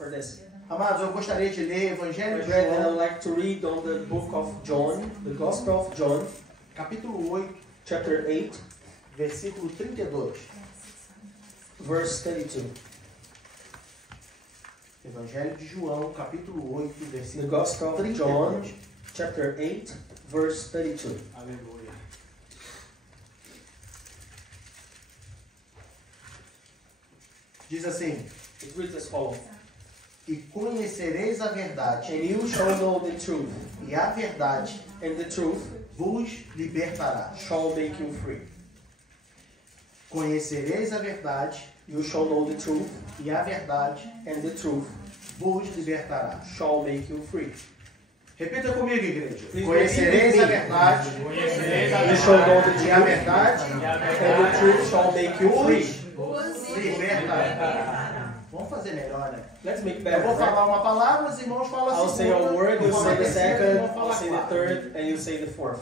for this. Amados, eu gostaria de ler Evangelho de And I João, would like to read on the book of John, the Gospel of John, capítulo 8, chapter 8, versículo 32. verse 32. Evangelho de João, capítulo 8, The versículo Gospel of John, 32. chapter 8, verse 32. Aleluia. Diz assim: It reads as follows. E conhecereis a verdade, And you shall know the truth, e a verdade and the truth vos libertará. shall make you free. Conhecereis a verdade, You shall know the truth, e a verdade and the truth vos libertará. shall make you free. Repita comigo, igreja. Please Conhecereis repeat a with me. verdade, Conhecereis a You shall know the e a truth, verdade and the truth shall make you free. vos libertará. Vamos fazer melhor, né? Let's make Eu better. vou Right? falar uma palavra, os irmãos falam a I'll say a segunda, word, eu you vou say falar a the terceira, second, eu vou I'll falar say a the quarta. third, and you say the fourth.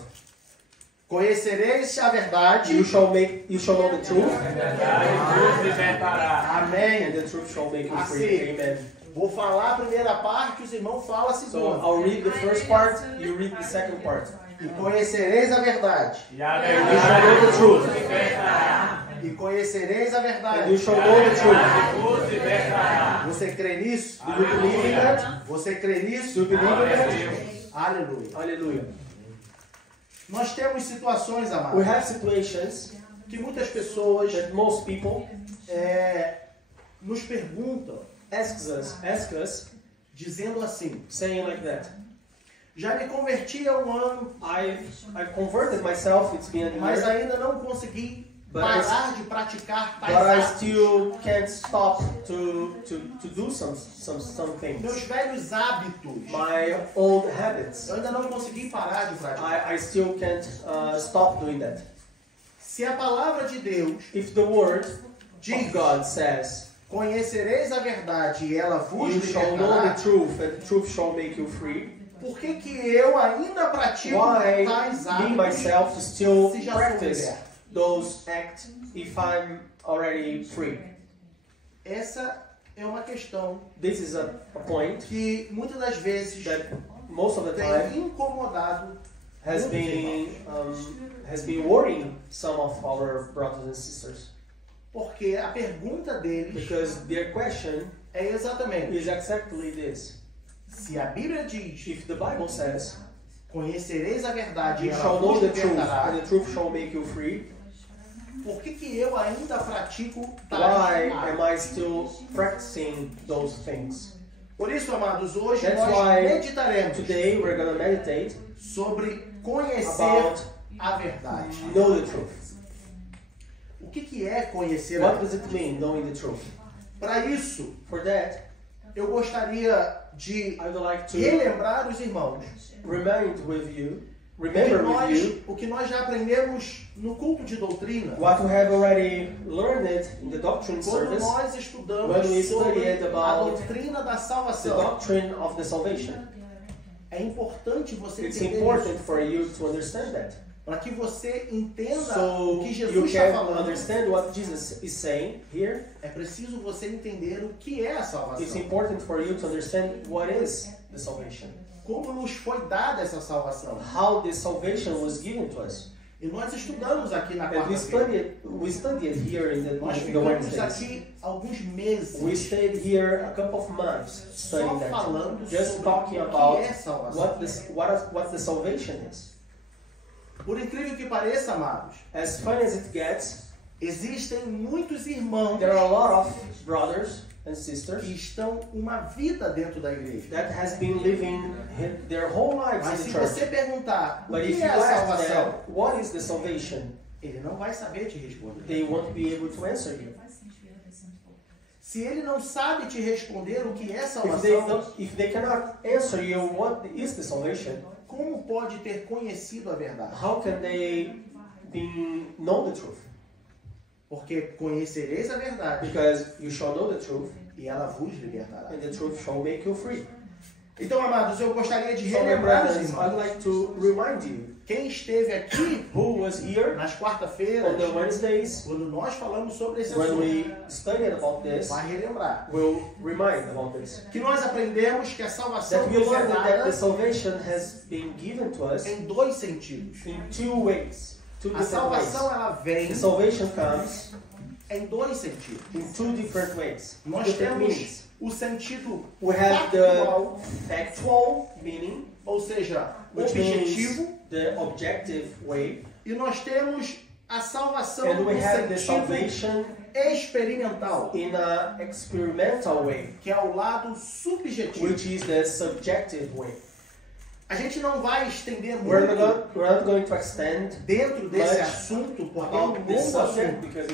Conhecereis a verdade. You shall know the truth, Deus libertará. Amém. and the truth shall make you free. Assim, Amen. vou falar a primeira parte, os irmãos falam a So segunda. I'll read the first part, you read the second part. E conhecereis a verdade. E a You shall know the truth, verdade libertará. E conhecereis a and you verdade. shall know the truth. Deus libertará. Você crê nisso? Do you believe in that? Você crê Do nisso? you believe in Glória a that? Deus. Aleluia. Hallelujah. Nós temos situações, We amados, have situations que muitas pessoas that most people nos perguntam, ask us, dizendo assim: saying like that. já me converti há um ano, I've converted myself, it's been a mas year, ainda não consegui But parar de praticar tais but I atos. still can't stop to do some things. Meus velhos hábitos, My old habits, eu ainda não consegui parar de praticar. I still can't stop doing that. Se a palavra de Deus If the word of diz: God says, conhecereis a verdade e ela vos you shall know libertará, the truth and the truth shall make you free, por que que eu ainda pratico why tais me hábitos myself still se já sou practice liberto? those acts if I'm already free? Essa é uma questão This is a point que muitas das vezes that most of the time tem incomodado has been worrying some of our brothers and sisters, porque a pergunta deles because their question é exatamente: is exactly this. se a Bíblia diz If the Bible says, conhecereis a verdade e you ela shall know vos the truth libertará, and the truth shall make you free, por que que eu ainda pratico why tais am hábitos? I still practicing those things? Por isso, amados, hoje That's nós why meditaremos Today we're going to meditate sobre conhecer about a verdade. know the truth. O que é conhecer a What verdade? does it mean, knowing the truth? Para isso, For that, eu gostaria de I would like to relembrar os irmãos remember with you o que nós já aprendemos no culto de doutrina, what we have already learned in the doctrine quando service, nós estudamos when we sobre studied a about doutrina da the salvação. doctrine of the salvation. É importante você It's entender important isso, for you to understand that, para que você entenda so o que you Jesus está can falando. understand what Jesus is saying here. É preciso você entender o que é a It's salvação. important for you to understand what is the salvation, Como nos foi dada essa salvação. how this salvation was given to us. E nós estudamos aqui na And quarta-feira. we studied here in Nós the ficamos Wednesdays. aqui alguns meses We stayed here a couple of months só studying that, falando just sobre talking o about que é salvação. what the salvation is. Por incrível que pareça, amados, As funny as it gets, existem muitos irmãos there are a lot of brothers and que sisters estão uma vida dentro da igreja. that has been living their whole lives Mas in se the church. você perguntar o But if que you é a ask salvação, them, what is the salvation? ele não vai saber te responder. They won't be able to answer you. Se ele não sabe te responder o que é If they cannot answer you what is the salvation, como pode ter conhecido a verdade? how can they know the truth? Porque conhecereis a verdade Because you shall know the truth, e ela vos libertará. and the truth shall make you free. Então, amados, eu gostaria de So, my relembrar os brothers, I'd irmãos. like to remind you Quem esteve aqui who was here nas on quarta-feiras, the Wednesdays quando nós falamos sobre esse when assunto, we studied about this, vai relembrar. will remind about this. Que nós aprendemos que a salvação That we nos é learned that the dada salvation has been given to us em dois sentidos. in two ways, two A different ways. salvação ela vem The salvation comes em dois sentidos. in two different ways, Nós different temos meanings. o sentido We have factual, the factual meaning, ou seja, which objetivo, means the objective way, e nós temos a salvação and we no have the sentido salvation experimental, in an experimental way, que é o lado subjetivo. which is the subjective way. A gente não vai estender We're muito not going to extend dentro desse much assunto, porque é um about this longo subject assunto. because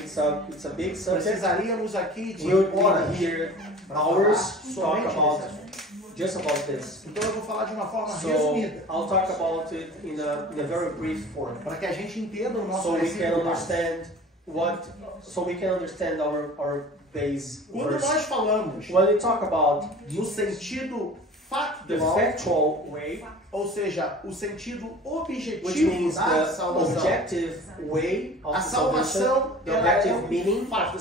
it's a big subject. Precisaríamos aqui de We would horas be here para hours falar to talk somente about desse assunto. just about this. Então eu vou falar de uma forma So resumida, I'll talk about it in a very brief form, para que a gente entenda o nosso so we can versículo básico. understand our base Quando verse. nós falamos When we talk about no sentido the factual, factual way, ou seja, o sentido which objetivo means da the salvação, objective way of a the salvation, salvação the ela é objective meaning of fato.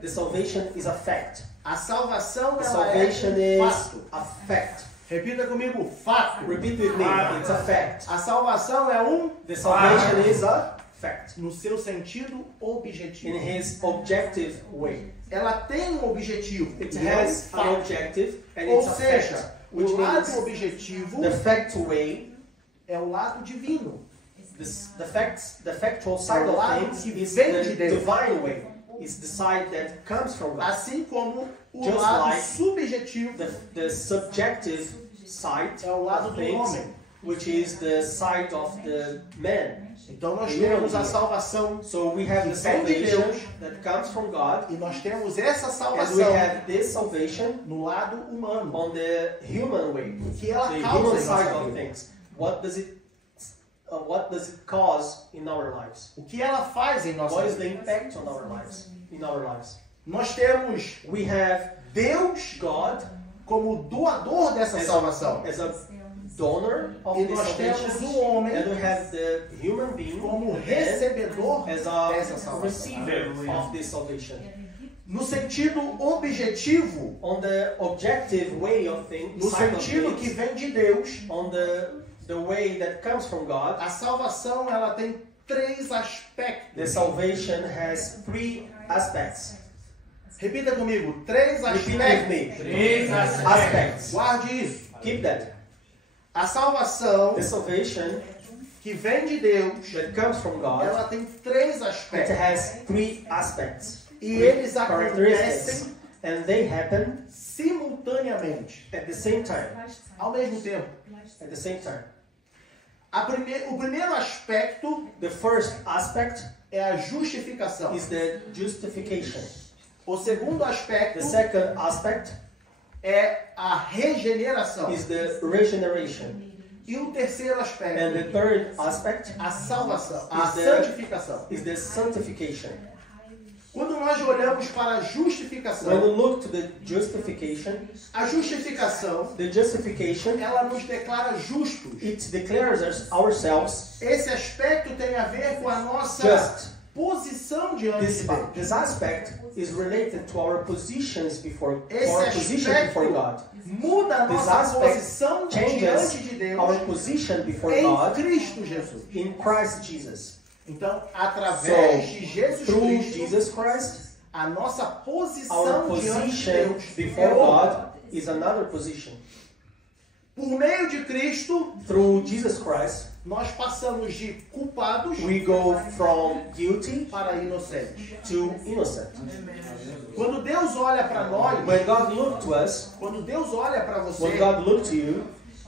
the salvation is a fact. A salvação The ela é salvation um is fato. a fact. Repita comigo, fato. Repeat with me, it's a fact. A salvação é um The salvation is a fact no seu sentido objetivo. in his objective way. Ela tem um objetivo. It e é um has an fato. objective and Ou it's a seja, fact, o which lado means objetivo the fact way, é o lado divino. the factual side of things is the divine way. It's the side that comes from God. Assim como o Just lado like subjetivo The subjective side é o lado of do things, homem. which is the side of the man. Então nós temos a salvação So we have the Vem de salvation Deus. that comes from God, e nós temos essa and we salvação have this salvation no lado humano, on the human way, que ela the causa human em side nossa of vida. things. What does it cause in our lives? O que ela faz em nossa What is vida? the impact on our lives? In our lives, Nós temos we have Deus God como doador dessa salvação. as a donor of E this nós temos salvation, o homem and we have the human being como man, recebedor as dessa a salvação. receiver of this salvation. No sentido objetivo, On the objective way of things, no side of sentido que things, vem de Deus, on the way that comes from God, a salvação ela tem três the aspectos. salvation has three aspects. Repita comigo, três Repeat with aspectos. me. Três Aspects. Guarde isso. Keep that. A salvação The salvation que vem de Deus, that comes from God, ela tem três it aspectos. has three aspects. E Three eles characteristics. acontecem And they happen simultaneamente, at the same time. ao mesmo tempo. At the same time. O primeiro aspecto The first aspect é a justificação. is the justification. O segundo The aspecto second aspect é a regeneração. is the regeneration. E o terceiro And aspecto, the third aspect a salvação, a Is the- santificação. is the sanctification. Quando nós olhamos para a When we justificação, look to the justification, a justificação, the justification, ela nos declara justos. it declares us ourselves Esse aspecto tem a ver com a nossa just. posição diante de Deus. This aspect is related to our positions before Esse our position before God. aspecto muda a This nossa aspect posição changes diante de Deus our position before em God Cristo Jesus. in Christ Jesus. Então, através So, de Jesus Through Cristo, Jesus Christ, a nossa our posição diante de position Deus before é outra. God is another position. Por meio de Cristo, Through Jesus Christ, nós passamos de culpados we go from guilty para inocentes. to innocent. Quando Deus olha para nós, When God looked to us, quando Deus olha para when você, God looked to you,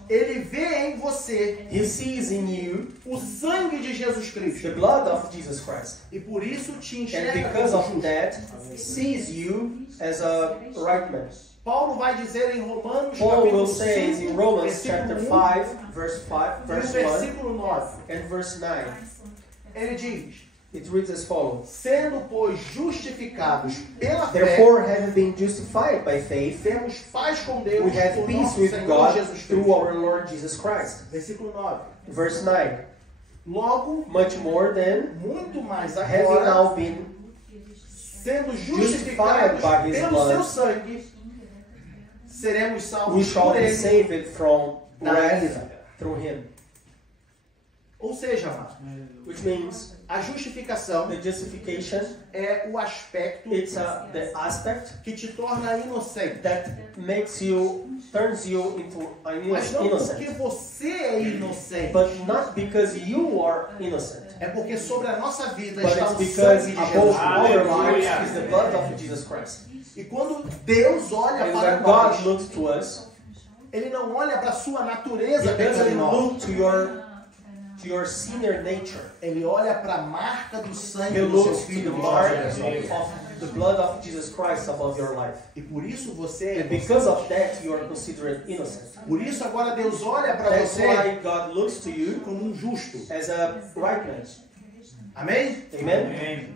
Ele vê em você He sees in you o sangue de Jesus Cristo. the blood of Jesus Christ. E por isso te And enxerga because como of justo. that, sees you as a right man. Paulo vai dizer em Romanos Paul will capítulo say 5, in Romans versículo chapter 1 5, verse e no 1 versículo 9. and verse 9. Ele diz: It reads as follows. Sendo, pois, justificados pela fé, Therefore, having been justified by faith, temos paz com Deus we have por peace nosso with Senhor God Jesus through Cristo. our Lord Jesus Christ. Versículo 9. Verse 9. Logo, Much more than muito mais having agora, now been sendo justified justificados by his pelo blood, seu sangue, seremos we salvos shall por be ele saved from da wrath ira. through him. Ou seja, amado, Which means a justificação the justification, é o aspecto it's the aspect que te torna inocente. that turns you into an Mas não porque innocent. você é inocente, But not because you are innocent. é porque sobre a nossa vida But está it's o because sangue de above Jesus. our lives Hallelujah. is the blood of Jesus Christ. E quando Deus olha And para when God nós, looks to us, Ele não olha para a sua He natureza doesn't pecaminosa. look to your sinner nature. Ele olha para a marca do sangue He do seu looks to the Filho. mark Jesus. of the blood of Jesus Christ above your life. E por isso você é And because of that, you are considered innocent. Por isso agora Deus olha para That's você why God looks to you como um justo. as a right man. Amém? Amen? Amém.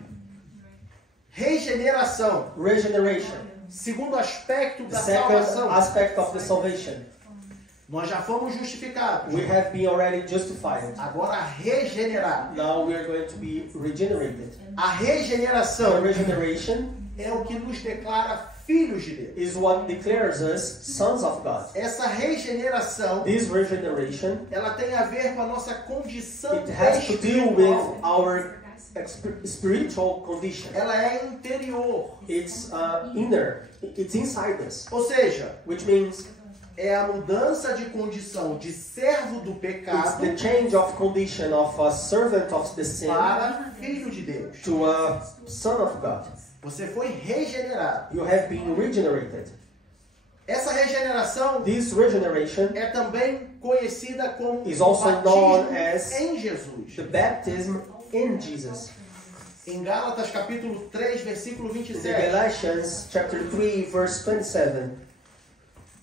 Regeneração. Regeneration. Segundo aspecto The da second salvação. aspect of the salvation. Nós já fomos justificados. We have been already justified. Agora regenerados. Now we are going to be regenerated. A The regeneração regeneration é o que nos declara filhos de Deus. is what declares us sons of God. Essa regeneração, This regeneration, ela tem a ver com a nossa condição it has to deal with espiritual. our spiritual condition. Ela é interior. It's inner. It's inside us. Ou seja, Which means é a mudança de condição de servo do it's pecado the change of condition of a servant of the sin para filho de Deus. to a son of God. Você foi regenerado. You have been regenerated. Essa regeneração This regeneration é também conhecida como is also batismo known as em Jesus. the baptism in Jesus. Em Gálatas capítulo 3, versículo In the 27. Galatians chapter 3 verse 27.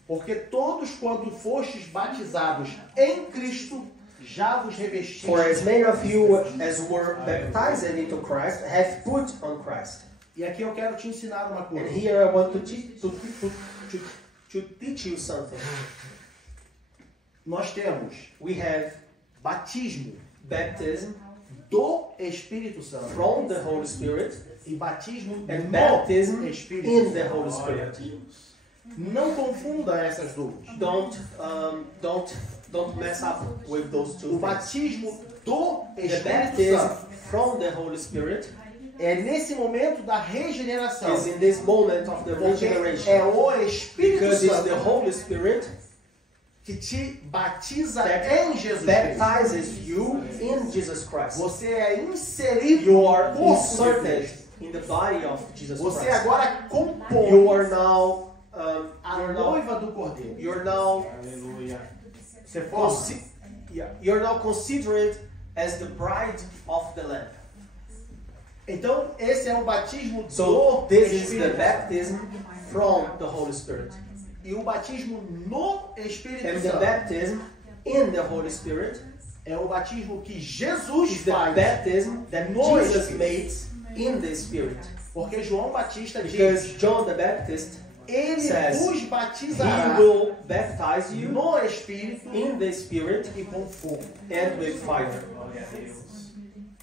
Porque todos quando fostes batizados em Cristo, já vos revestistes. For as many of you as were baptized into Christ have put on Christ. E aqui eu quero te ensinar uma And coisa. here I want to teach you something. Nós temos We have batismo baptism do Espírito Santo from the Holy Spirit e batismo and no baptism Espírito in Santo. the Holy Spirit. Não confunda essas duas. Don't mess up with those O two things. batismo do The Espírito baptism Santo from the Holy Spirit é nesse momento da regeneração. is in this moment of the Porque regeneration. é o Espírito Because it's the Santo Holy Spirit que te batiza that em Jesus Cristo. baptizes you in Jesus Christ. Você é inserido You no are corpo de inserted Cristo. in the body of Jesus Você Christ. agora compõe You are now a noiva do Cordeiro. you're now Aleluia. Você forma. you're now considered as the bride of the Lamb. Então, esse é o batismo So do this is the Espírito. baptism from the Holy Spirit. E o batismo no Espírito And the Santo baptism in the Holy Spirit é o batismo que Jesus is the faz. baptism that No Jesus Espírito. makes in the Spirit. Porque João Batista Because diz, John the Baptist, ele says, vos he batizará will baptize you no Espírito in the Spirit e com fogo. and with fire. Glória a Deus.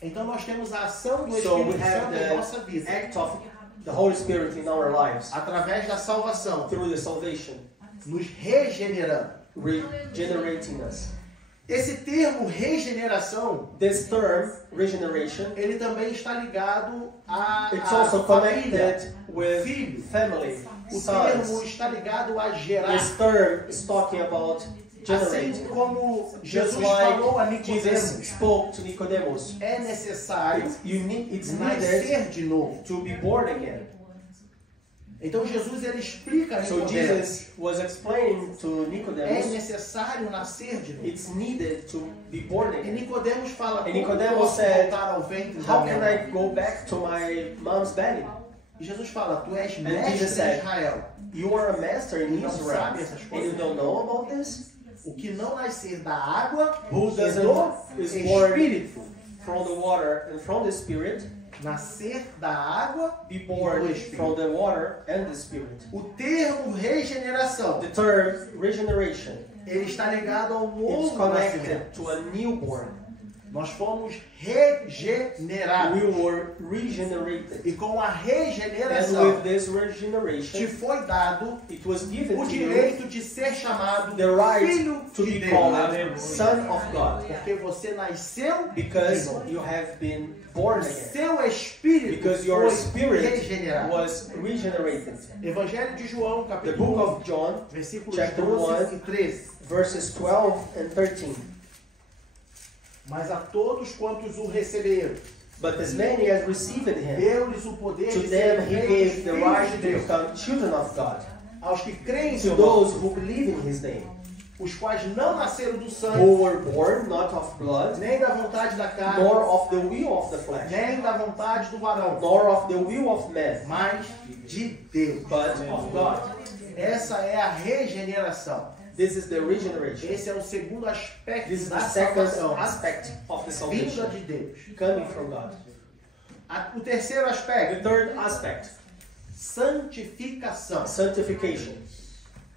Então nós temos a ação do So we Espírito have Santo em nossa the vida. act of the Holy Spirit in our lives Através da salvação, through the salvation, nos regenerando. regenerating us. Esse termo regeneração, This term, regeneration, ele também está ligado a it's also família. connected with Filho. family, O termo sons. está ligado a gerar. This term is talking about Assim generate. como Just Jesus falou a like Jesus Nicodemos, spoke to Nicodemus, é necessário it's needed nascer de novo. to be born again. Então Jesus ele explica a So Nicodemos, Jesus was explaining to é Nicodemus, necessário nascer de novo. it's needed to be born E again. Nicodemos fala, And como Nicodemus posso said, voltar ao ventre da How minha can mãe? I go back to my mom's belly? E Jesus fala, tu és Jesus mestre em said, Israel. You are a master in Não Israel, sabe essas and coisas. you don't know about this? O que não nascer da água Who e do is born Espírito from the water and from the Spirit, nascer da água be e do born from Espírito. the water and the Spirit. O termo regeneração, The term regeneration ele está ligado ao is novo connected nascimento. to a newborn. Nós fomos We regenerados. were regenerated. E com a And regeneração, with this te regeneration, foi dado it was given o to you direito de ser chamado the right Filho to de be Deus. called Son of God. Porque você nasceu Because de novo. you have been born O again. seu espírito Because your foi spirit regenerado. was regenerated. Evangelho de João, The capítulo book 1, of John, versículos chapter 12 1, e 13. verses 12 and 13. Mas a todos quantos o receberam, But as many as received him, deu-lhes o poder to de them serem he feitos gave the filhos right de to Deus, become children of God. aos que creem em To seu nome, those who believe in his name, os quais não nasceram do sangue, who were born not of blood, nem da vontade da carne, nor of the will of the flesh, nem da vontade do varão, nor of the will of man, mas de Deus. but of God. Essa é a regeneração. This is the regeneration. Esse é o segundo aspecto This is da the second salvação, aspect of the vinda salvation, de Deus. coming from God. O terceiro The aspecto, third aspect, santificação. sanctification.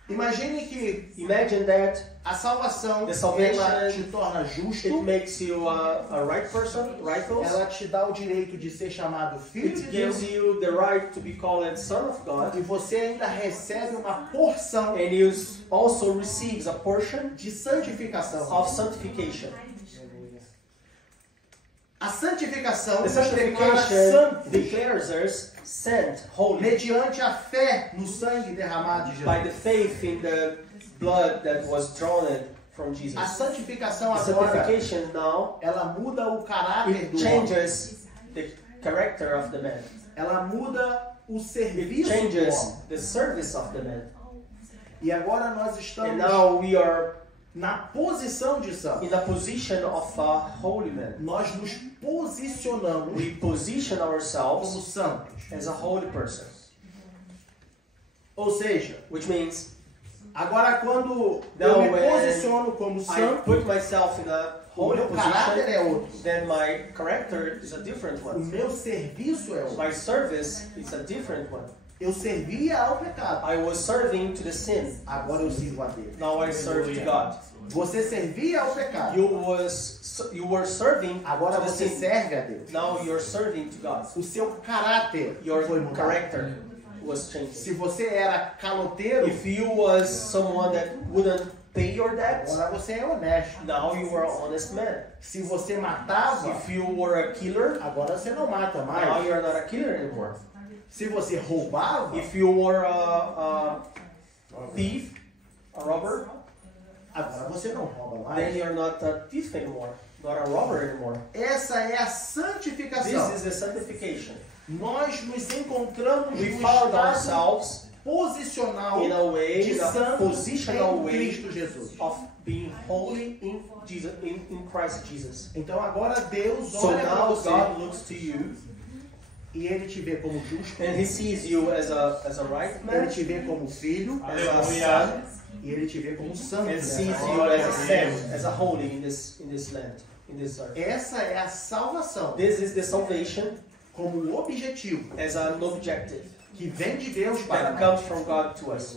Imagine que Imagine that a salvação, The salvation, ela te torna justo, it makes you a right person, righteous. ela te dá o direito de ser chamado filho de It Deus, gives you the right to be called Son of God, e você ainda recebe uma porção and you also receives a portion de santificação. of sanctification. A santificação The nos declara sanctification santos declares us sent, holy, mediante a fé no sangue derramado de by Jesus. the faith in the blood that was drawn from A Jesus. santificação The agora, sanctification now, ela muda o caráter it do homem. changes the character of the man. Ela muda o It serviço do changes homem. the service of the man. E agora nós And estamos now we are na posição de santo. in a position of a holy man. Nós nos posicionamos We position como ourselves santos. as a holy person. Ou seja, Which means agora quando Now, eu me when posiciono como I santo, put myself in a o holy meu caráter position, é outro. then my character is a different O one. meu serviço é outro. My service is a different one. Eu servia ao pecado. I was serving to the sin. Agora eu sirvo a Deus. Now I serve to God. Você servia ao pecado. You were serving Agora to the você sin. serve a Deus. Now you're serving to God. O seu caráter Your foi mudado. character was changed. Se você era caloteiro, If you was someone that wouldn't pay your debts, agora você é honesto. now you are an honest man. Se você matava, If you were a killer, agora você não mata now mais. you are not a killer anymore. Se você roubava, If you were a thief, a robber, agora você não rouba then mais. you're not a thief anymore, not a robber anymore. Essa é a This santificação. is the sanctification. Nós nos encontramos We no found estado ourselves posicional in a way, de in a santo positional em way Cristo Jesus. of being holy in Jesus, in Christ Jesus. Então agora Deus So olha para now você God looks to you e Ele te vê como justo, and He sees you as a right Ele man, te vê como filho as a son, e Ele te vê como santo. and sees you as a saint, as a holy in this land, in this earth. Essa é a salvação This is the salvation como objetivo as an objective que vem de Deus para that nós. comes from God to us.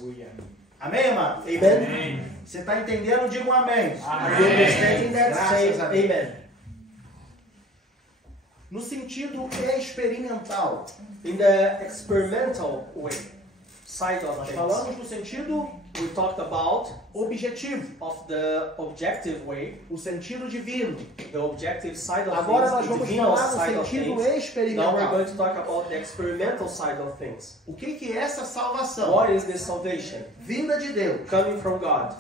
Amém, amado? Amen. Você está entendendo? Diga um amém. Are you understanding that? Say Graças a Deus. amen. No sentido experimental, In the experimental way, side of nós things, falamos no sentido we talked about objetivo, of the objective way, o sentido divino. the objective side of Agora nós things, the vamos divinal falar no side of sentido things. Now we're experimental. going to talk about the experimental side of things. O que é essa salvação? What is this salvation? Vinda de Deus Coming from God.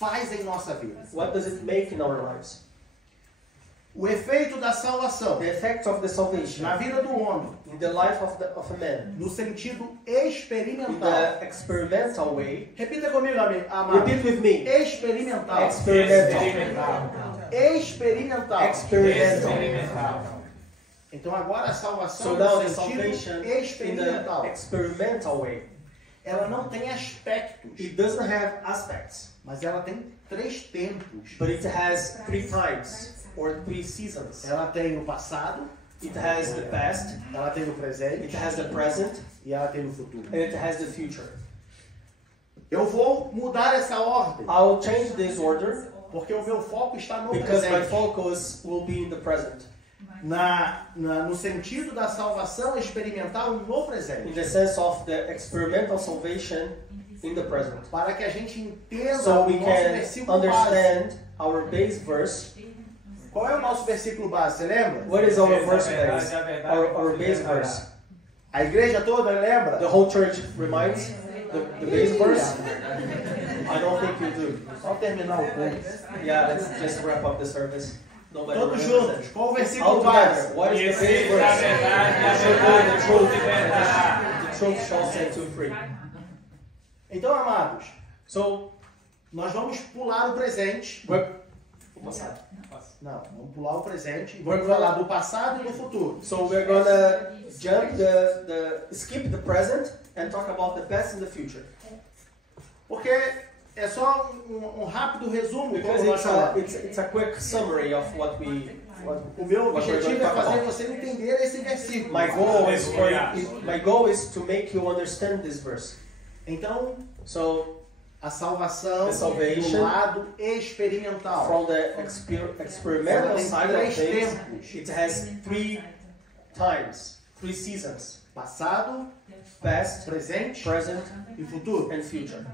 faz em nossa vida. What does it make in our lives? O efeito da salvação The effect of the salvation na vida do homem, in the life of a man. no sentido In experimental. the experimental way. Repita comigo, amado. Repeat with me. Experimental. Experimental. Experimental. Experimental. Então agora a salvação So now no the sentido salvation in the experimental. experimental way. Ela não tem aspectos, It doesn't have aspects, mas ela tem 3 tempos. but it has 3 times. or 3 seasons. Ela tem o passado, It has the past, ela tem o presente it has the present, e ela tem o futuro. and it has the future. Eu vou mudar essa ordem, I'll change this order porque o meu foco está no because my presente. focus will be in the present. No sentido da salvação experimental no In presente. the sense of the experimental salvation in the present. Para que a gente entenda So o we nosso can versículo base. understand our base verse. Qual é o nosso versículo base? Você lembra? What is our verse verdade, base? a verdade, Our base a verdade. verse. A igreja toda lembra? The whole church reminds the base verse? I don't think you do. Só terminar o ponto. Yeah, let's just wrap up the service. Nobody Todos remembers juntos. it. Qual o All versículo together. base? What is the base Conheceis a verse? verdade, a You shall know verdade the vos truth. libertará. The truth shall set you free. Então, amados, So, nós vamos pular o presente. Não, vamos pular o presente e vamos falar do passado e do futuro. so we're gonna jump skip the present and talk about the past and the future. Porque é só um rápido resumo, Because como nós falamos. it's a quick summary of what we. O meu What we're objetivo going é to talk fazer about. você entender esse versículo. My goal is to make you understand this verse. Então, So, a salvação The salvation do lado experimental. from the experimental Ela tem side of 3 things, tempos. it has 3 times, 3 seasons: Passado, past, presente present, e futuro. and future.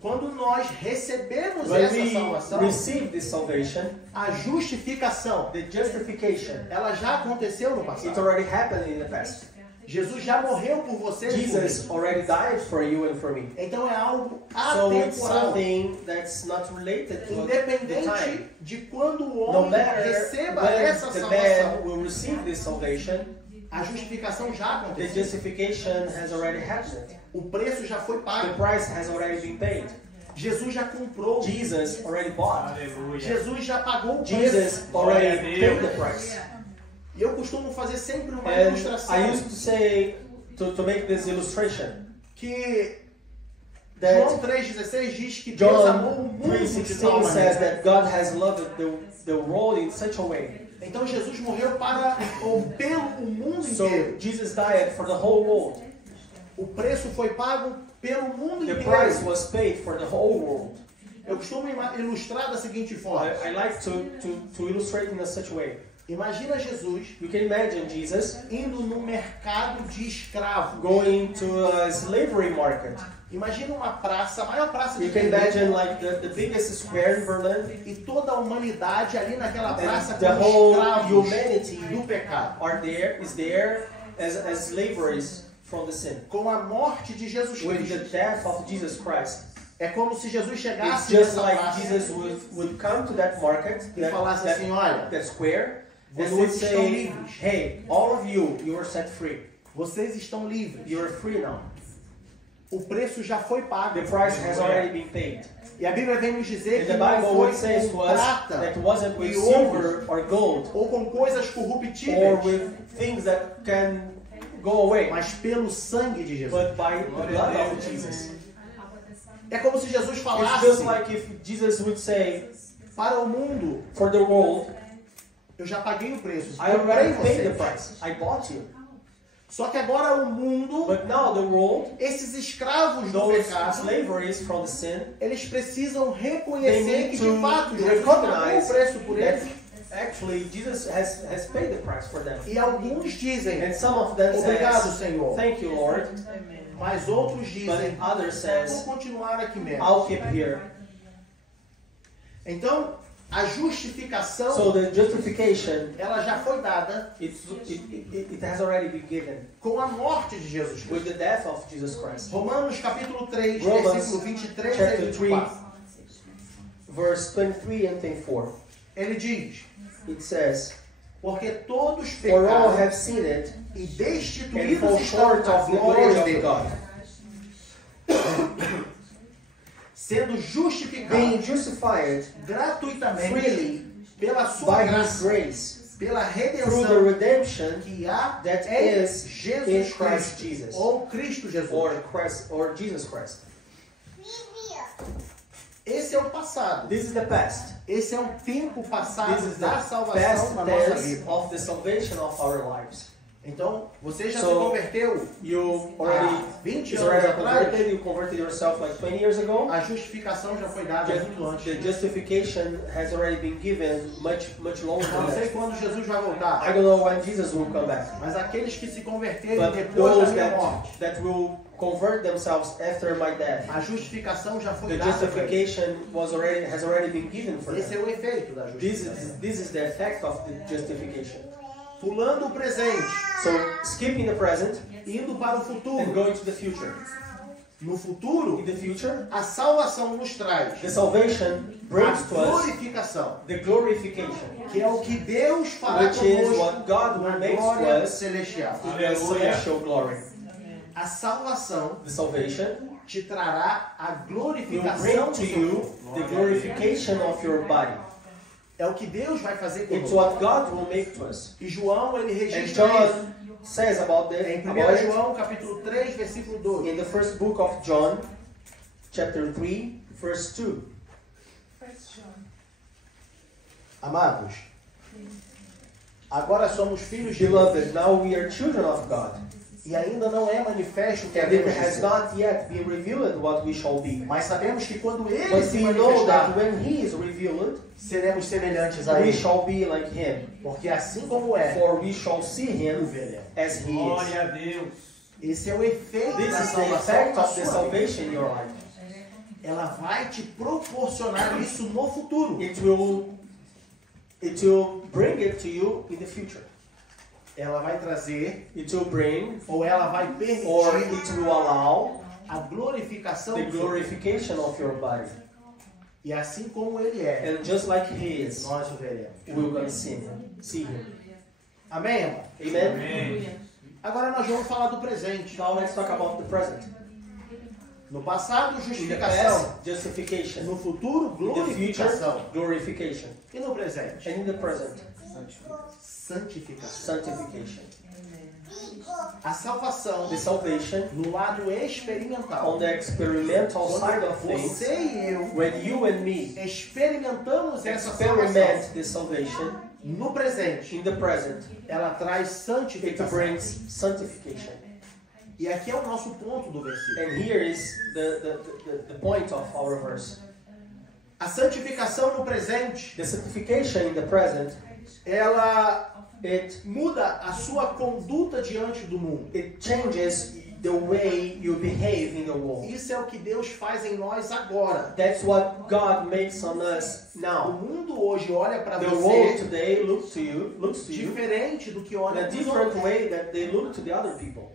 Quando nós recebemos When essa we salvação, receive this salvation, a justificação, the justification, ela já aconteceu no it passado. already happened in the past. Jesus já morreu por você e por Jesus mim. already died for you and for me. Então é algo So it's atemporal. something that's not related to the Independente time. de quando o No homem matter receba when essa the salvação, man will receive this salvation, a justificação já the aconteceu. justification has already happened. O preço já foi The pago. price has already been paid. Jesus já comprou. Jesus already bought. Aleluia. Jesus já pagou o preço. Jesus already paid the price. E eu costumo fazer sempre uma And ilustração I used to say, to make this illustration, que João that 3,16 diz que Deus amou o John mundo de tal 3:16 says maneira. that God has loved the world in such a way. Então Jesus morreu para ou pelo o mundo So inteiro. Jesus died for the whole world. O preço foi pago pelo mundo The inteiro. price was paid for the whole world. Eu costumo ilustrar da seguinte forma. I like to illustrate in a such a way. Imagina Jesus You can imagine Jesus indo no mercado de escravos. going to a slavery market. Imagina uma praça, a maior praça de You can Berlim, imagine like the biggest square in Berlin, e toda a humanidade ali naquela praça and the como whole escravos humanity do pecado. is there as slaveries from the sin. Com a morte de Jesus With the Cristo. death of Jesus Christ. É como se Jesus It's chegasse just nessa like praça Jesus would come to that market, e falasse assim, olha, that square, and vocês would estão say, livres. hey, all of you are set free. Vocês estão livres. You are free now. O preço já foi pago. The price has already been paid. E a Bíblia vem nos dizer And que the não Bible foi would say to com us prata that wasn't with e ouro silver or gold, ou com coisas or corruptíveis, with things that can go away, mas pelo sangue de Jesus. but by the blood of Jesus. É como se Jesus It's falasse just like if Jesus would say, para o mundo, for the world, eu já paguei o preço, I comprei already paid the vocês. price. I bought you. Só que agora o mundo, But now the world, esses escravos do those pecado, slaveries from the sin, eles precisam they reconhecer need que to de fato Jesus pagou o recognize preço por that eles. actually Jesus has paid the price for them. E alguns dizem, And some of them obrigado, says, Senhor. thank you, Lord. Mas outros But dizem, others vou says, continuar aqui mesmo. I'll keep here. Então, a justificação, So the justification, ela já foi dada it has already been given com a morte de Jesus Cristo. with the death of Jesus Christ. Romanos capítulo 3, Romans, versículo 23 a chapter 3, 24. verse 23 and 24. Ele diz, It says, porque todos for all pecaram have sinned e and destituídos fall estão short da of the glória glory de of Deus, God, sendo being justificados justified gratuitamente freely pela sua by His graça, grace pela through the redenção redemption que há that em is in Jesus Christ Cristo, Jesus, ou Cristo Jesus. or Jesus Christ. Esse Esse é o passado. This is the past. Esse é o tempo passado This is the da salvação past na nossa tense vida. of the salvation of our lives. Então, você já se So, converteu You already 20 is anos already atrás? converted. You converted yourself like 20 years ago. A justificação já foi dada muito antes. The justification has already been given much longer Não than sei that. quando Jesus vai I voltar, don't know when Jesus will come back. mas aqueles que se converterem But depois da those minha morte, that will convert themselves after my death, a justificação já foi the dada. para eles. justification has already been given for Esse é them. o efeito da This justificação. is the effect of the justification. Pulando o presente, So skipping the present indo para o and futuro. going to the future. No futuro, In the future, a salvação nos traz the salvation a brings to us glorificação, the glorification, que é o que Deus fará which is conosco what God na will make to glória us celestial. in the celestial glory. A salvação The salvation te trará a will glorificação bring do to seu you corpo. the glorification of your body. É o que Deus vai fazer It's conosco. what God will make to us. E João, ele And registra isso. John says about Em this, 1 about it João, capítulo 3, versículo 2. in the first book of John, chapter 3, verse 2. Amados, agora somos filhos de Deus. Beloved, now we are children of God. E ainda não é manifesto o que And it havemos de has ser. not yet been revealed what we shall be. Mas sabemos que quando Ele But se we know that manifestar, when He is revealed, seremos semelhantes a we Ele. shall be like Him. Porque assim como é, For we shall see o Him veremos. as He is. Glória a Deus. Esse é o efeito This da is the salvação effect na of the sua vida. salvation in your life. Ela vai te proporcionar isso no futuro. It will bring it to you in the future. Ela vai trazer, It will bring, ou ela vai or permitir, it will allow a glorificação the do seu corpo. glorification of your body. E assim como Ele é, And just like He is, nós o veremos. we're going to see Him. Amém, irmão? Amen? Amém. Agora nós vamos falar do presente. Now let's talk about the present. No passado, In the justificação. past, justification. No futuro, In the future, glorificação. glorification. E no presente, And in the present, santificação. sanctification. A salvação, The salvation no lado on experimental. the experimental side Quando of things, você e eu when you and me experimentamos essa salvação experiment this salvation no presente, in the present, ela traz it santificação. brings sanctification. E aqui é o nosso ponto do versículo. And here is the point of our verse. A santificação no presente, The sanctification in the present, ela it muda a sua conduta diante do mundo. changes the way you behave in the world. Isso é o que Deus faz em nós agora. That's what God makes on us O now. mundo hoje olha para The world você today looks to you diferente do que in olha a para os different outros. way that they look to the other people.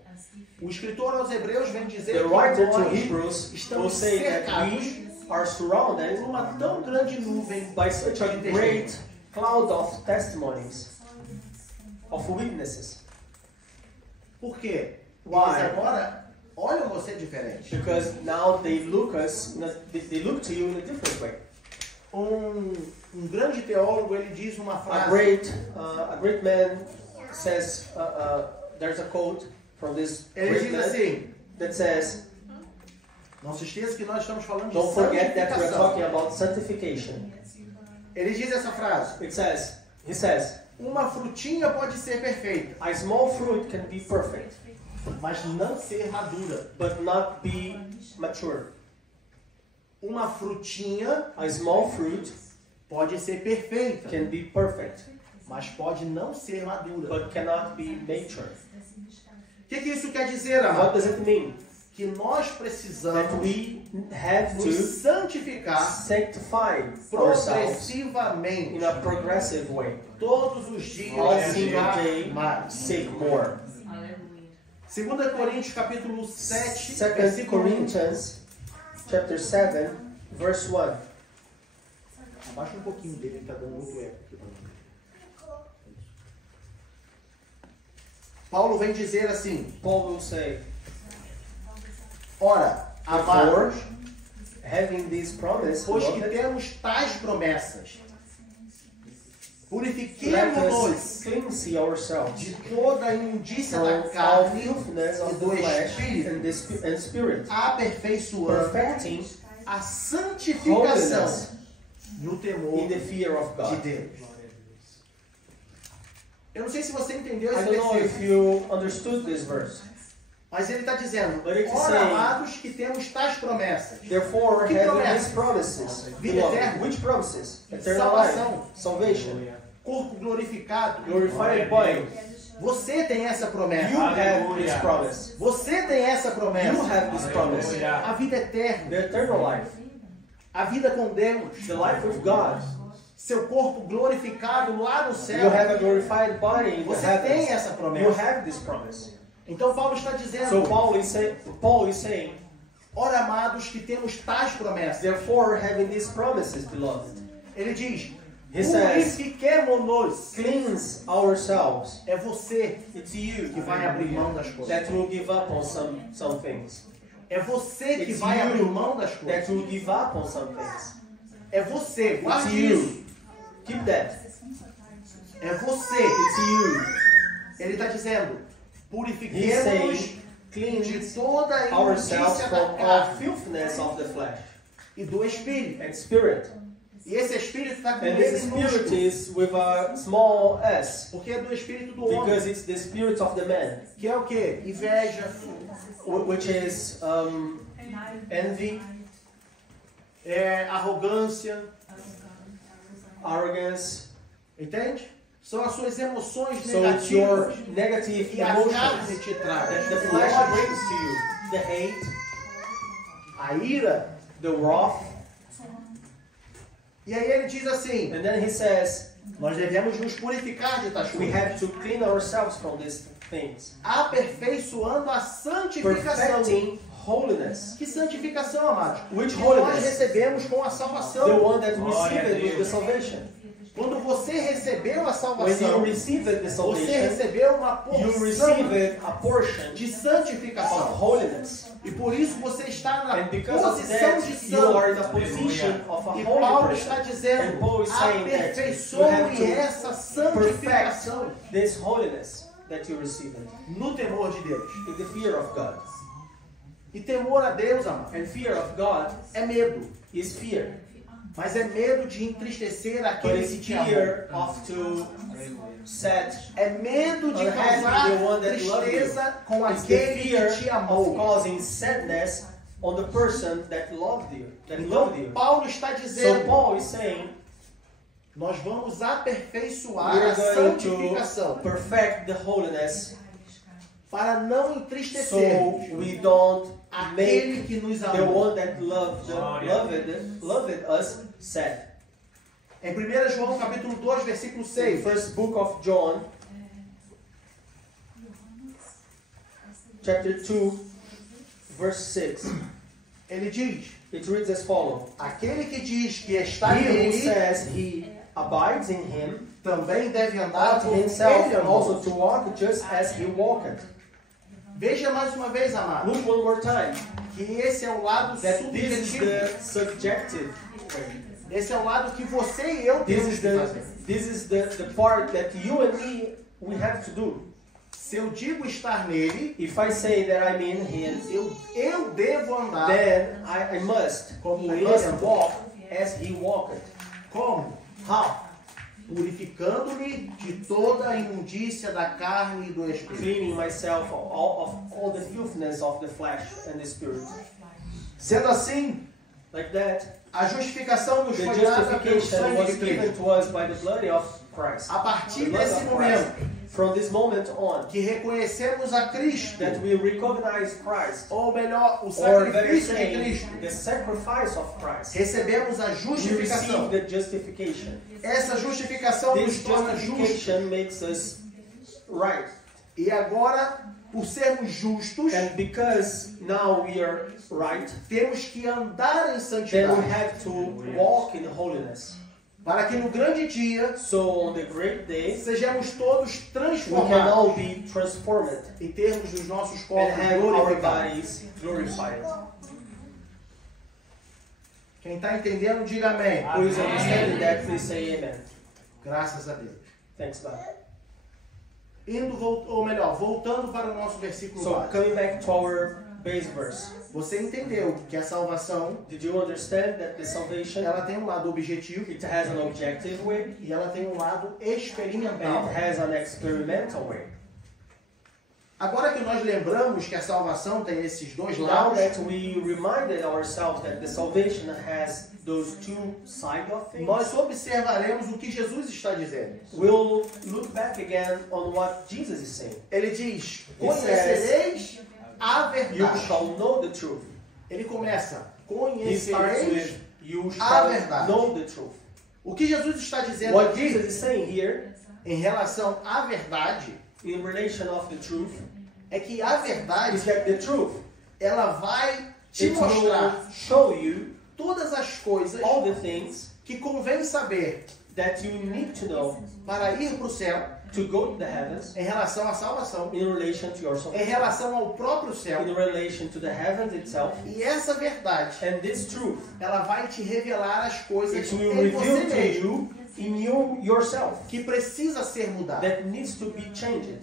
O escritor aos Hebreus vem dizer The que writer to nós Hebrews will estamos say that cercados we are surrounded por uma tão grande nuvem by such a de great testemunhos. cloud of testimonies, of witnesses. Por quê? Why? Eles agora olham você diferente. Because now they look they look to you in a different way. Um grande teólogo, ele diz uma A frase. great man says, there's a quote from this Ele great diz man assim, that says, não se esqueça que nós estamos falando de don't forget that we're talking santificação. about sanctification. Ele diz essa frase, He says, uma frutinha pode ser perfeita, a small fruit can be perfect, mas não ser madura. but not be mature. Uma frutinha A small fruit pode ser perfeita, can be perfect, mas pode não ser madura. but cannot be mature. O que isso quer dizer, What amado? does it mean? Que nós That precisamos we have nos to santificar sanctify ourselves progressivamente in a progressive way. todos os dias All de single day, mais. seek more. 2 Coríntios capítulo 7, 2 versículo 1. Corinthians chapter 7, verse 1. Abaixa um pouquinho dele, que está dando muito eco aqui pra mim. Paulo vem dizer assim, Paul will say, ora, therefore, amados, having this promise, pois que beloved, temos tais promessas, let purifiquemo-nos us cleanse ourselves de toda a imundícia da from all carne filthiness e of do the flesh espírito, and spirit, aperfeiçoando perfecting a santificação holiness no temor in the fear of de God. Deus. Eu não sei se você entendeu I esse don't know if versículo, you understood this verse. mas ele está dizendo: But it's ora, saying- amados, que temos tais promessas. Therefore, Que having promessas? these promises, Vida beloved, eterna. which promises? Eternal life, Salvação. salvation, Corpo glorificado. glorified body. Você tem essa You promessa. have this promise. Você tem essa You promessa. have this promise. A vida eterna. The eternal life, A vida com Deus. the life with God. Seu corpo glorificado lá no You céu. have a glorified body in the Você tem heavens. essa You promessa. have this promise. Então Paulo está So dizendo: Paul is saying, ora, amados, que temos tais promessas. therefore, having these promises, beloved, Ele diz: He says- purifiquemo-nos. cleanse ourselves. É você It's you que vai abrir mão das coisas. that will give up on some things. É você que It's vai you abrir mão das That coisas. will give up on some things. É você. It's Guarde isso. you. Keep that. É você. It's you. Ele está dizendo: He's purifiquemo-nos saying, de cleanse toda a ourselves imundícia from da all carne filthiness of the flesh e do espírito. and spirit. E esse espírito está com And this ele spirit minúsculo, is with a small s, porque é do espírito do homem, because it's the spirit of the man, que é o quê? Inveja, which is envy, arrogância, arrogance. entende? São as suas emoções So it's your negativas negative que a carne emotions te traz. that the O flesh ódio, brings to you. The hate, a ira. the wrath. E aí ele diz assim: And then he says, nós devemos nos purificar de tais we coisas, have to clean ourselves from these things. aperfeiçoando a santificação. Perfecting holiness. Que santificação, amados? Which Que nós holiness? recebemos com a The salvação. one that Glória a received with the Deus. salvation. Quando você recebeu a When you salvação, received the você salvation, recebeu uma you porção received a portion de of santificação. holiness. E por isso você está na And because of posição de that, you are in santo. a position of a E holy Paulo person. está dizendo: And Paul is saying that you have aperfeiçoe to essa santificação perfect this holiness that you received no temor de Deus. in the fear of God. E temor a Deus, amado, And fear of God é medo. is fear. Mas é medo de entristecer But aquele que it's te amou. fear of to set. É medo de Unhappy, causar the one that loved you. tristeza com It's the aquele fear que te of amou. causing sadness on the person that loved you. That loved Então, you. Paulo está So dizendo: Paul is saying, nós vamos aperfeiçoar we are a going santificação to perfect the holiness para não so entristecer we don't aquele make que nos the amou. one that loved us sad. Em 1 João capítulo 2, versículo In 6, first book of John, chapter 2, verse 6, ele diz: it reads as follows. aquele que diz que está He who nele says he abides in him também deve andar ought como ele himself andou. also to walk just as he walked. Veja mais uma vez, amado, Look one more time. que esse é o lado That this is subjetivo. the subjective way. Esse é o lado que você e eu temos que fazer. This is the part that you and me we have to do. Se eu digo estar nele, If I say that I'm in him, eu devo andar then I must. como I ele must andou. walk as he walked. Como? How? Purificando-me de toda a imundícia da carne e do espírito. Cleaning myself of all the filthiness of the flesh and the spirit. Sendo assim, Like that, a justificação nos the foi dada pelo justification sangue was de Cristo. given to us by the blood of Christ. A partir The blood desse of momento Christ. From this moment on, que reconhecemos a Cristo, that we recognize Christ, ou melhor, o or better sacrifício de saying, Cristo, the sacrifice of Christ, recebemos a we justificação. receive the justification. Essa justificação nos This torna justos. justification makes us right. E agora, por sermos justos, And because now we are right, temos que andar em then we santidade. have to walk in holiness. Para que no grande dia So on the great day, sejamos todos we can transformados all be transformed em termos dos nossos and corpos have our glorificados. bodies glorified. Quem está entendendo, diga amém. Who is understanding that, please say amen. Graças a Deus. Thanks, God. Ou melhor, voltando para o nosso versículo So básico. coming back to our base verse. Você entendeu que a salvação, Did you understand that the salvation, ela tem um lado objetivo it has an objective way e ela tem um lado and experimental. it has an experimental way? Agora que nós lembramos que a salvação tem esses dois Now lados, that we reminded ourselves that the salvation has those two sides of things, nós observaremos o que Jesus está dizendo. we'll look back again on what Jesus is saying. Ele diz: He says, conhecereis a You verdade. shall know the truth. Ele começa: He starts conhecereis. with, you a shall verdade. know the truth. O que Jesus está dizendo What aqui Jesus is saying here, em relação à verdade in relation of the truth, é que a verdade is that the truth, ela vai te it will mostrar show you todas as coisas all the things que convém saber that you need to know para ir para o céu to go to the heavens em relação à salvação, in relation to your em salvation, relação ao próprio céu. in relation to the heavens itself. E essa verdade, And this truth, ela vai te revelar as coisas it will em você reveal to mesmo you in you yourself que precisa ser mudada. that needs to be changed.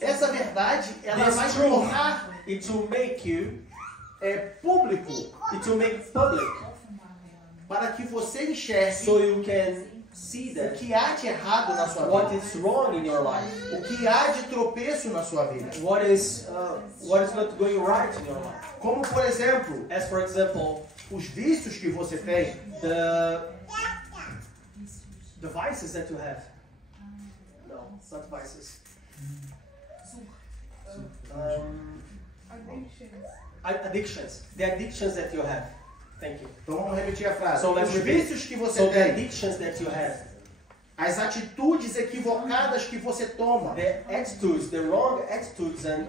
Essa verdade, ela This vai truth, tornar it will make you, público it will make public, para que você enxergue so you can see o that que há de errado na sua what vida, is wrong in your life, o que há de tropeço na sua vida. what is not going right in your life. Como, por exemplo, As for example, os vícios que você tem, the vices that you have. No, it's not vices. Addictions. The addictions that you have. Thank you. então vamos repetir a frase. So let's Os repeat. vícios que você So the tem, addictions that you have, as atitudes equivocadas que você toma, the attitudes, the wrong attitudes and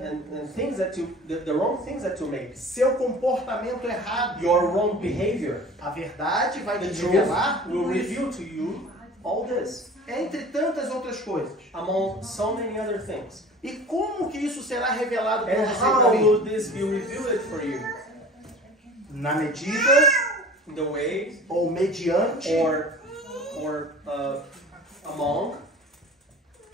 things that you, the wrong things that you make, seu comportamento errado, your wrong behavior, a verdade vai the te truth revelar will tudo isso, reveal to you all this, entre tantas outras coisas. among so many other things. E como que isso será revelado para And você e para how mim? will this be revealed for you? Na medida In the way ou mediante or among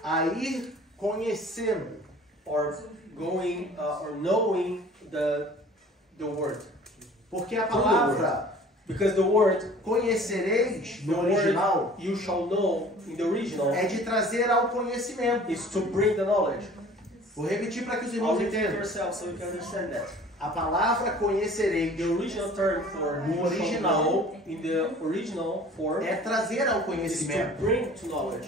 a ir conhecendo, or going or knowing the word, porque a palavra because the word, conhecereis the no word original you shall know in the original é de trazer ao conhecimento. is to bring the knowledge. Vou repetir para que os I'll irmãos repeat entendam. yourself so you can understand that. A palavra conhecereis The original term for No you shall original. know in the original form é trazer ao is to conhecimento, bring to knowledge,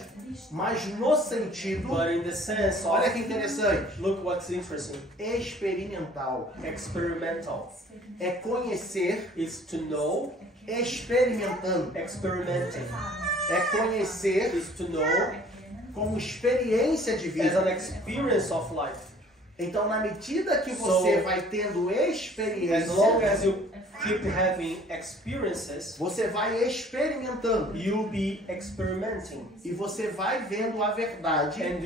mas no sentido, but in the sense olha of, que interessante, look what's interesting, experimental. experimental. É conhecer It's to know, experimentando. experimenting. É conhecer Is to know como experiência de as an vida. experience of life. Então, na medida que você So, vai tendo As long experiência, as you keep having experiences, você vai experimentando you'll be experimenting, e você vai vendo a verdade, and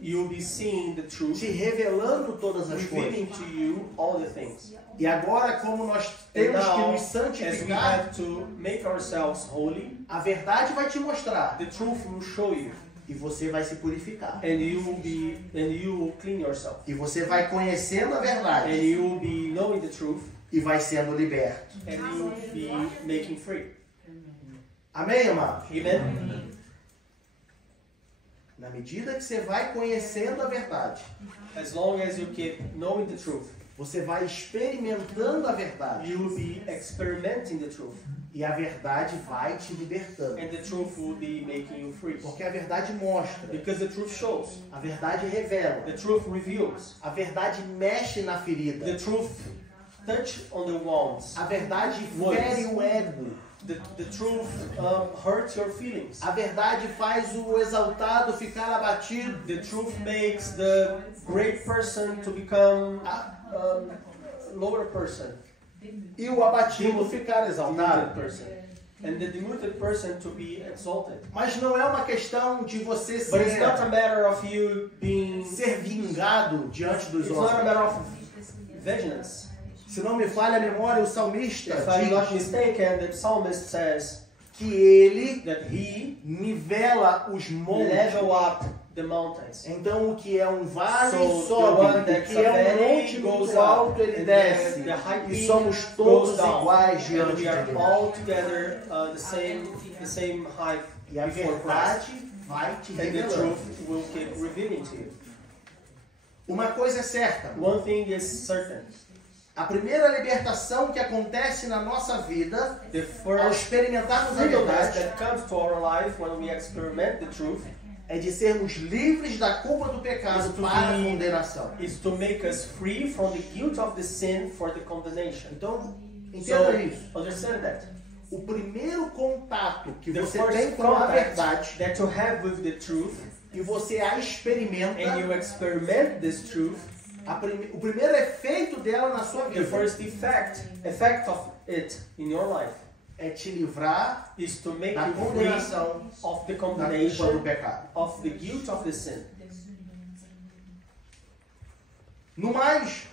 you'll be seeing the truth, te revelando todas as revealing coisas. to you all the things. E agora, como nós And temos que now, nos as we santificar, have to make ourselves holy, a verdade vai te mostrar the truth will show you, e você vai se purificar. and you will clean yourself, E você vai conhecendo a and verdade you will be knowing the truth, e vai sendo liberto. and you will be making free. Amém, amado? Amen. Na medida que você vai conhecendo a verdade, As long as you keep knowing the truth, você vai experimentando a verdade you will be experimenting the truth, e a verdade vai te libertando. and the truth will be making you free. Porque a verdade mostra, Because the truth shows, a verdade revela, the truth reveals, a verdade mexe na ferida, the truth touch on the wounds, a verdade fere o ego, the truth hurts your feelings, a verdade faz o exaltado ficar abatido, the truth makes the great person to become lower person, e o abatido ficar demoted exaltado. person, and the demoted person to be exalted. Mas não é uma questão de você But it's not a ser matter of you being, vingado diante dos it's not a homens. matter of vengeance. Se não me falha a memória, o salmista If I'm not diz mistaken, the psalmist says que que ele that He nivela os montes. level up the mountains. Então o que é um vale So, sobe, the one o that's que é um valley monte goes muito up, alto ele and desce. the high E peak somos goes todos down. iguais And diante we de are Deus. all together the same height E a before Christ. verdade vai te And the revelando. truth will keep revealing to you. Uma coisa é certa. One thing is certain. A primeira libertação que acontece na nossa vida, The ao first experimentarmos a freedom verdade, that comes to our life when we experiment the truth é de sermos livres da culpa do pecado Is to para a be- condenação. is to make us free from the guilt of the sin for the condemnation. Então, entenda isso. Understand that. O primeiro contato que The você first tem com a contact verdade that you have with the truth e você a and experimenta, you experiment this truth, o primeiro efeito dela na sua the vida first effect of it in your life é te livrar is to make da you free condenação, of the da culpa do condemnation, pecado. of the guilt of the sin. No mais,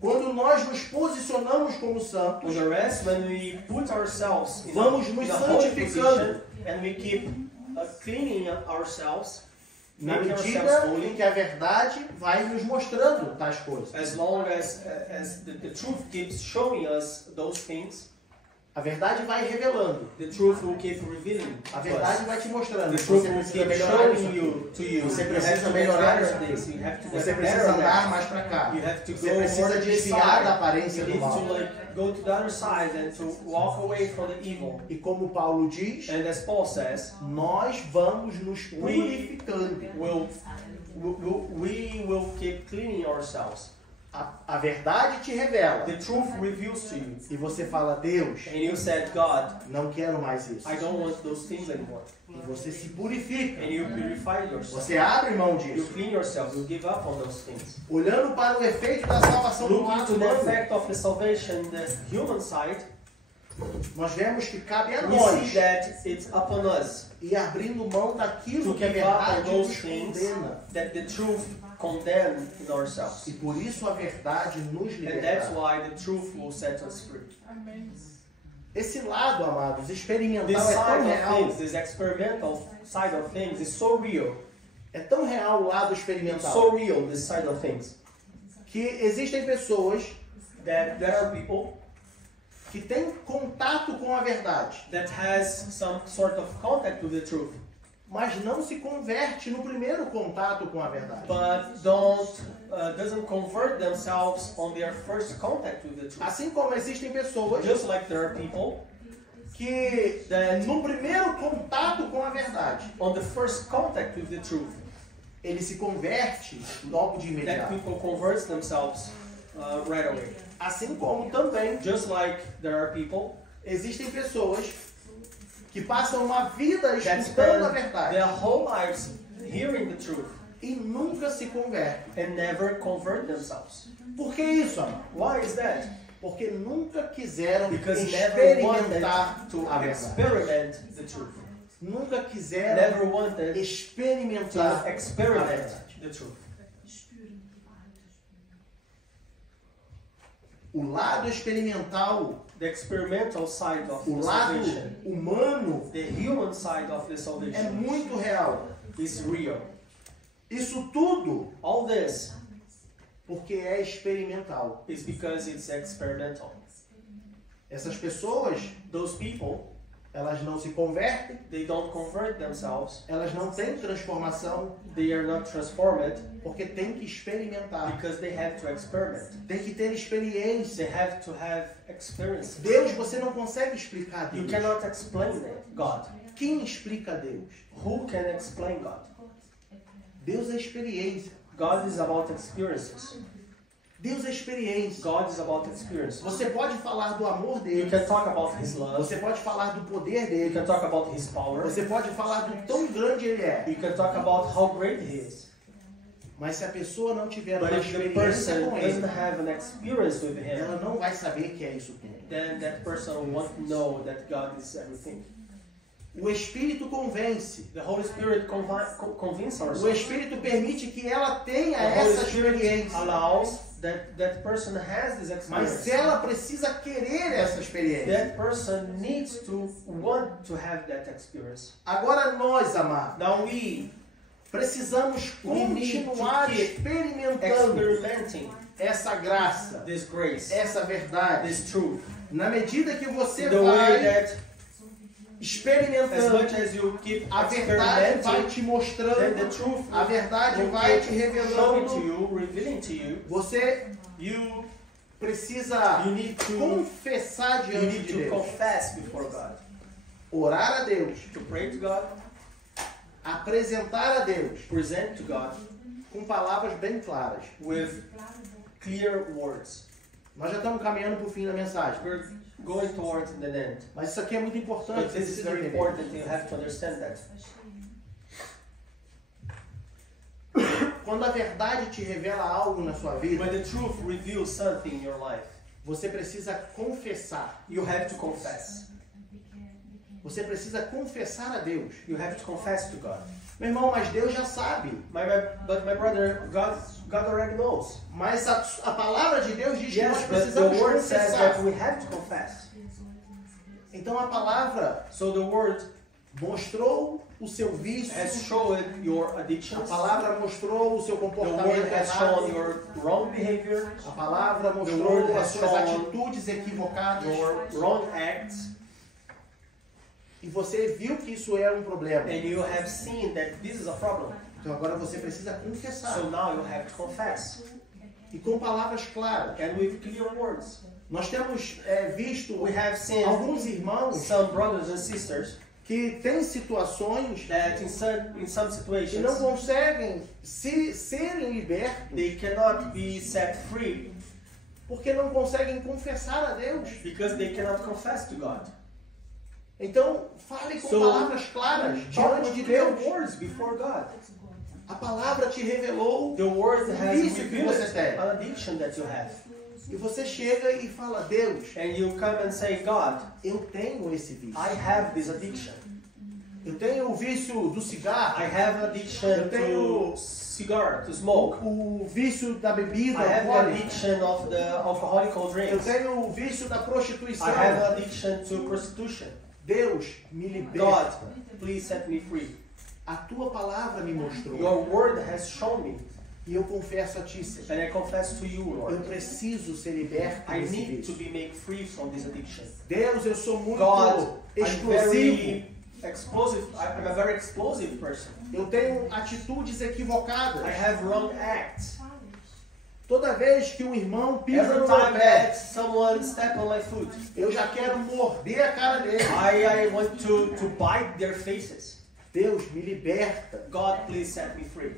quando nós nos posicionamos como santos, On the rest, when we put ourselves in Vamos a, nos in a holy santificando. position and we keep cleaning ourselves, na making medida ourselves em holy, que a verdade vai nos mostrando tais coisas. as long as the truth keeps showing us those things, A verdade vai revelando. the truth will keep revealing A to verdade us. vai te mostrando. The Você truth will precisa keep melhorar isso. showing you to you. Você You precisa have to get melhorar better isso at aqui. this. You have to Você get precisa better at andar that. mais para cá. You have to Você go more precisa to this desviar da side. aparência You do need mal. to go to the other side and to walk away from the evil. E como Paulo diz, And as Paul says, nós vamos nos purificando. we will keep cleaning ourselves. A verdade te revela. The truth reveals to you. E você fala, Deus, And you said, God, não quero mais isso. I don't want those things anymore. E você se purifica. And you purify yourself. Você abre mão You disso. clean yourself. You give up on those things. Olhando para o efeito da salvação do Looking lado to the humano, effect of the salvation, the human side, nós vemos que cabe a we nós see that it's upon us ir abrindo mão daquilo to que a give up on verdade those nos things condena. that the truth condemn in ourselves. E por isso a verdade nos And that's liberta. why the truth will set us free. Esse lado, amados, This experimental é tão side of real. things, this experimental side of things is so real. É tão real o lado It's experimental. so real, this side of things, Que existem pessoas that there are people que têm contato com a verdade, that has some sort of contact with the truth, mas não se converte no primeiro contato com a verdade. but doesn't convert themselves on their first contact with the truth. Assim como existem pessoas Just like there are people que no primeiro contato com a verdade, on the first contact with the truth, ele se converte logo de that imediato. people convert themselves right away. Assim como também Just like there are people existem pessoas que passam uma vida that escutando a spend verdade their whole lives hearing the truth e nunca se convertem. and never convert themselves. Por que isso, amado? Why is that? Porque nunca quiseram Because never experimentar wanted to a verdade. experiment the truth. Nunca quiseram Never wanted experimentar to a experiment verdade. the truth. O lado experimental, The experimental side of o the lado salvation, humano the human side of the é salvation muito real. is real. Isso tudo All this porque é experimental. is because it's experimental. Essas pessoas, Those people, elas não se convertem, they don't convert themselves. elas não têm transformação, They are not transformed porque tem que experimentar. because they have to experiment. Tem que ter experiência. They have to have experience. Deus, você não consegue explicar You Deus. cannot explain it, God. Quem explica Deus? Who can explain God? Deus é experiência. God is about experiences. Deus é experiência. God is about experiences. Você pode falar do amor You dele. can talk about His love. Você pode falar do poder You dele. can talk about His power. Você pode falar do tão grande ele é. You can talk about how great He is. Mas se a pessoa não tiver But uma if the experiência person com doesn't ele, have an experience with Him, ela não vai saber que é isso tudo. then that person won't know that God is everything. O Espírito convence. The Holy Spirit convinces O ourselves. Espírito permite que ela tenha The Holy essa Spirit experiência. allows that person has this Mas experience. ela precisa querer essa experiência. That person needs to want to have that experience. Agora nós, amados, Now we precisamos need to continuar keep experimentando experimenting essa graça, this grace, essa verdade. this truth. Na medida que você The way vai that as experimentando, much as you keep a verdade vai experimenting, te then the mostrando, truth a verdade will vai te keep showing to revelando. you, revealing to you. Você You precisa need to confessar you diante need de to Deus, confess before God, orar a Deus, to pray to God, apresentar a Deus present to God com palavras bem claras. with clear words. Nós já estamos caminhando para o fim da mensagem, We're going towards the end. mas isso aqui é muito importante. But Você this is precisa very entender. important. You have to understand that. Quando a verdade te revela algo na sua vida, When the truth reveals something in your life, você precisa confessar. you have to confess. Você precisa confessar a Deus. You have to confess to God. Meu irmão, mas Deus já sabe. But my brother, God already knows. Mas a palavra de Deus diz que Yes, nós but the precisamos word says confessar. that we have to confess. Então a palavra So the word mostrou o seu vício. has shown your A addictions. palavra mostrou o seu The word comportamento has shown errado. your wrong behavior, A palavra word mostrou has as suas shown atitudes equivocadas. your wrong acts, E você viu que isso é um problema. and you have seen that this is a problem. Então agora você precisa confessar. So now you have to confess, E com palavras claras. and with clear words. Nós temos visto We have seen alguns irmãos some brothers and sisters que têm situações that in some que situations não conseguem serem libertos they cannot be set free porque não conseguem confessar a Deus. because they cannot confess to God. Então, fale com So, palavras claras Talk diante with de clear Deus. words before God. A palavra te revelou The word has vício que revealed você tem. an addiction that you have. E você chega e fala, Deus, And you come and say, God, eu tenho esse vício. I have this addiction. Eu tenho o vício do cigarro, I have an addiction Eu tenho- to cigar, to smoke. o vício da bebida I have an alcoólica. addiction of the alcoholical Eu drinks. tenho o vício da prostituição. I have an addiction to prostitution. Deus, me God, liberta. please set me free. A tua palavra me mostrou. Your word has shown me, E eu confesso a ti, Senhor. and I confess to you, Eu Lord. preciso ser liberto I desse need to vício. be made free from this addiction. Deus, eu sou muito God, I'm explosivo. very explosive. I'm a very explosive person. Eu tenho atitudes equivocadas. I have wrong acts. Toda vez que um irmão pisa Every no meu time pé, that someone step on my foot, eu já quero morder a cara dele. I want to bite their faces. Deus, me liberta. God, please set me free.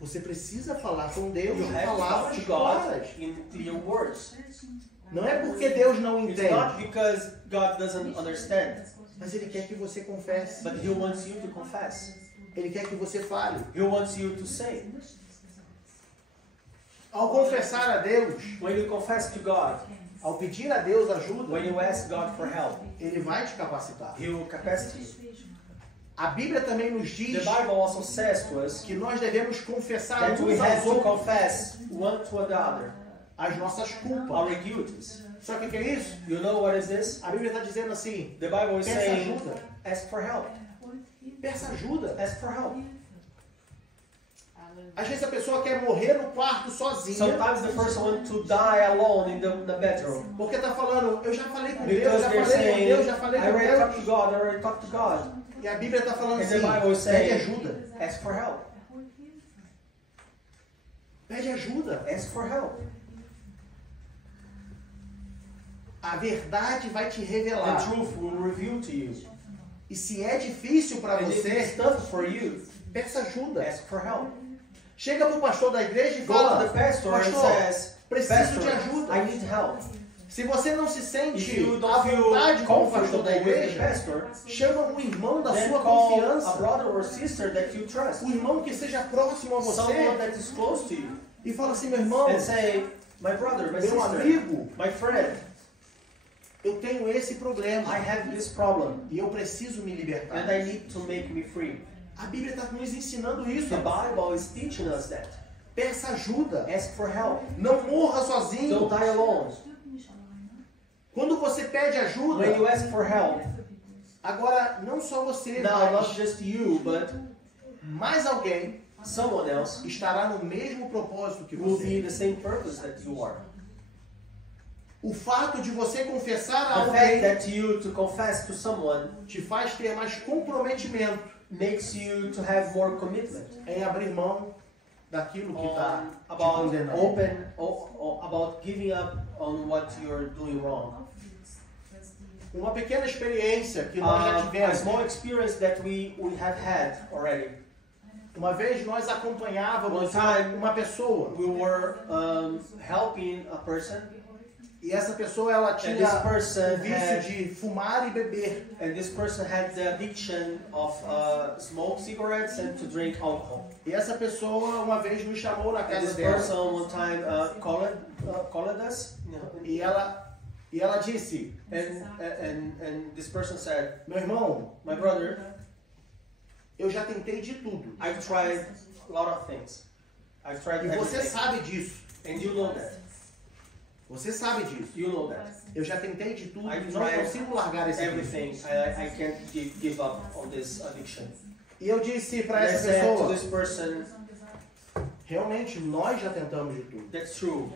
Você precisa falar com Deus You em have to talk palavras to God claras. in clear words. Não é porque Deus não It's not entende, because God doesn't understand, mas Ele quer que você confesse. but He wants you to confess. Ele quer que você fale. He wants you to say. Ao confessar a Deus, When you confess to God, ao pedir a Deus ajuda, when you ask God for help, Ele vai te capacitar. He will capacitate you. A Bíblia também nos The diz Bible also says to us que nós devemos confessar that we uns have aos to outros confess one to another as nossas culpas. our guilties. Sabe o que é isso? You know what is this? A Bíblia está dizendo assim, The Bible is peça saying, ajuda. ask for help. Peça ajuda. Ask for help. Às vezes a pessoa quer morrer no quarto sozinha, Sometimes the person wants to die alone in the bedroom porque está falando, eu já falei com Deus, because já they're falei com saying, Deus, já falei I com already talked to Deus. God, I already talked to God. E a Bíblia está falando And the Bible is assim, pede saying, ajuda. ask for help. Pede ajuda. Ask for help. A verdade vai te The revelar. truth will reveal to you. E se é difícil para And if it's você, tough for you, peça ajuda. ask for help. Chega para o pastor da igreja e Go to fala, the pastor and pastor, says, preciso Pastor, de ajuda. I need help. Se você não se If sente you à don't feel vontade com o pastor comfortable da with the igreja, pastor, chama um irmão da then sua call a confiança, brother or sister that you trust. um irmão que seja próximo a Someone você, that is close to you. e fala assim, meu irmão, And say, my brother, my meu sister, amigo, my friend, eu tenho esse problema I have this problem e eu preciso me libertar. and I need to make me free. A Bíblia está nos ensinando isso. The Bible is teaching us that. Peça ajuda. Ask for help. Não morra Don't sozinho. die alone. Quando você pede ajuda, When you ask for help, agora não só você, now not mas just you, but mais alguém someone else estará no mesmo propósito que will be você. the same purpose that you are. O fato de você confessar a The fact alguém that you to confess to someone te faz ter mais comprometimento makes you to have more commitment em abrir mão daquilo que está te about condenando. about giving up on what you're doing wrong. Uma pequena experiência que nós já A tivemos. small experience that we have had already. Uma vez nós acompanhávamos One time, uma pessoa We were helping a person, e essa pessoa ela tinha this person o vício had- de fumar e beber. and this person had the addiction of smoke cigarettes and to drink alcohol. E essa pessoa uma vez nos chamou na And casa this dela person one time called us, e ela disse: and this person said, meu irmão, "My brother, eu já tentei de tudo I've tried a lot of things. I've tried e você everything, sabe disso. and you know that. Você sabe disso. You know that. Eu já tentei de tudo e I've não tried consigo largar esse vício." Everything. I can't give up on this addiction." E eu disse para And I essa said to pessoa: this person, realmente nós já tentamos de tudo. "That's true.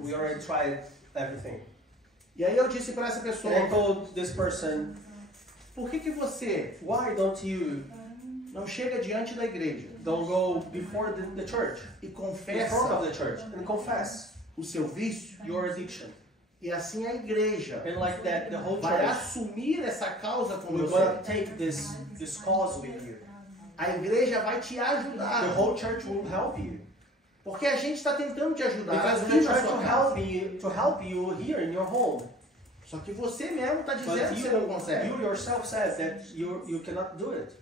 We already tried everything." E aí eu disse para essa pessoa: And I told this person, por que você "Why don't you não chega diante da igreja don't go before the church, e in front of confessa the church, and confess o seu vício? your addiction?" E assim a igreja And like that, the whole vai church assumir essa causa com will gonna você. take this cause with you. A igreja vai te The ajudar. whole church will help you Porque a gente está tentando te ajudar because aqui we na try sua casa. to help you here in your home. Só que você mesmo está dizendo But que você não consegue. you yourself said that you cannot do it.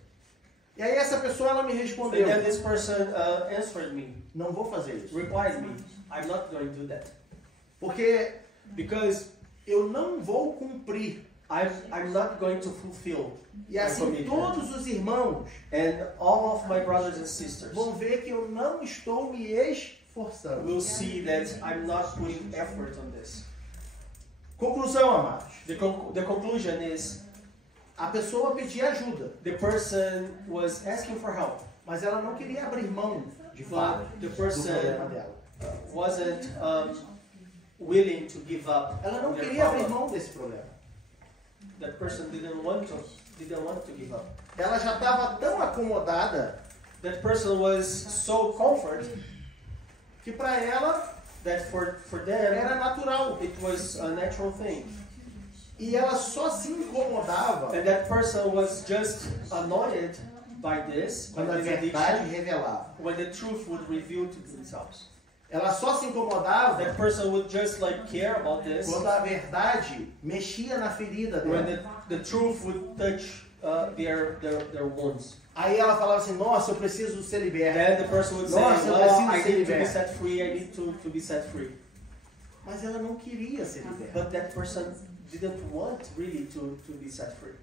E aí essa pessoa ela me And respondeu: then this person answered me, não vou fazer isso. replied me, "I'm not going to do that Porque because eu não vou cumprir. I'm not going to fulfill E my assim commitment." todos os irmãos And all of my brothers and sisters vão ver que eu não estou me esforçando. will see that I'm not putting effort on this. Conclusão, amados. The conclusion is A pessoa pedia ajuda, the person was asking for help, mas ela não queria abrir mão, de fato, but the do person problema dela. wasn't willing to give up Ela não on their queria abrir problem. mão desse problema. That person didn't want to give up. Ela já estava tão acomodada That person was so comfort que para ela that for them era natural. it was a natural thing. E ela só se incomodava And that person was just annoyed by this, by quando a this verdade addiction, revelava. when the truth would reveal to themselves. Ela só se incomodava That person would just like care about this quando a verdade mexia na ferida when dela. the truth would touch their wounds. Aí ela falava assim: nossa, eu preciso ser liberta. Then the person would say, Nossa, eu "Well, preciso I ser need to be liberto." set free. I need to be set free." Mas ela não queria ser liberta. But that person didn't want really to be set free.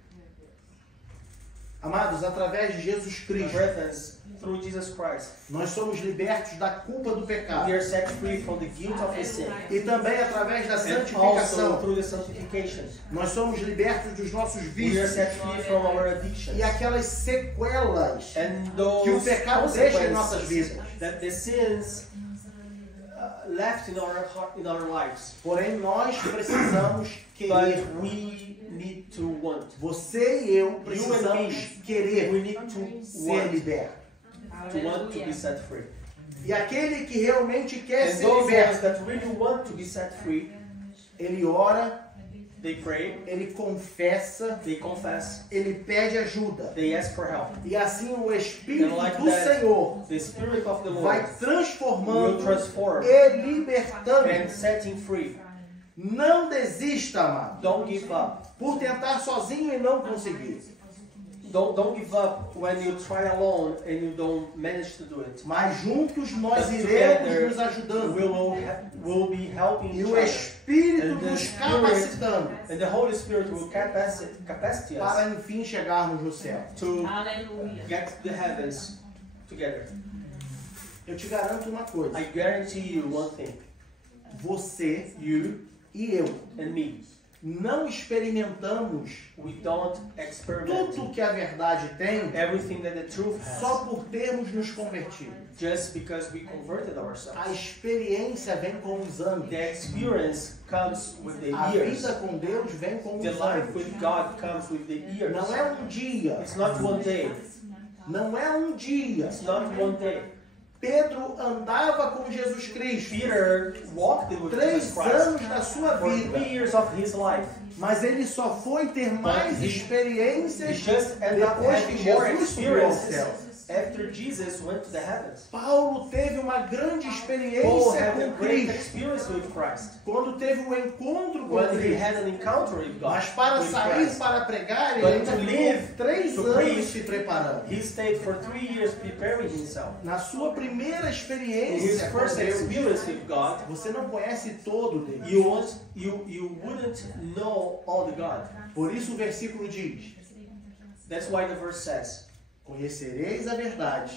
Amados, através de Jesus Cristo, Brethren, through Jesus Christ, nós somos libertos da culpa do pecado. we are set free from the guilt of the sin. E também através da And also santificação. through the sanctification, Nós somos libertos dos nossos we are vícios set free from our addictions. e aquelas sequelas And que o those pecado deixa em nossas consequences vidas. that the sins left in our heart, in our lives. Porém, nós precisamos querer. But we need to want. Você e eu precisamos We querer need to ser libertos. want to be set free. E aquele que realmente quer And ser those ones liberto, that really want to be set free, ele ora, they pray, ele confessa, they confess, ele pede ajuda. they ask for help. E assim o Espírito And like do that, Senhor The Spirit of the vai Lord will transformando transform e libertando. and setting free. Não desista, amado, Don't give up. por tentar sozinho e não conseguir. Don't give up when you try alone and you don't manage to do it. Mas juntos nós But iremos together nos ajudando. we'll be helping E each o other. Espírito And the nos Spirit- capacitando And the Holy Spirit will capacity para us enfim chegarmos no céu. to Aleluia. get the heavens together. Eu te garanto uma coisa. I guarantee you one thing. Você You e eu and me, não experimentamos we don't experiment tudo que a verdade tem everything that the truth só has por termos nos convertido. just because we converted ourselves. A experiência vem com os anos. The experience comes with the A years. vida com Deus vem com The os life anos. with God comes with the years. Não é um dia. It's not one day. Não é um dia. It's not one day. Pedro andava com Jesus Cristo Peter walked with Jesus 3 Christ anos da sua for vida, 3 years of his life. mas ele só foi ter mais he experiências just ended up depois que having more Jesus subiu aos experiences céus. after Jesus went to the heavens. Paulo teve uma grande Paul experiência had a com great Cristo experience with Christ. quando teve um encontro com When he Cristo. had an encounter with God, Mas para with sair Christ. para pregar, But ele ainda to live, ficou 3 to anos preach, se preparando. He stayed for 3 years preparing himself. Na sua primeira In his experiência com first Deus, experience with God, você não conhece todo Deus. you wouldn't know all the God. Por isso o versículo diz: That's why the verse says, conhecereis a verdade,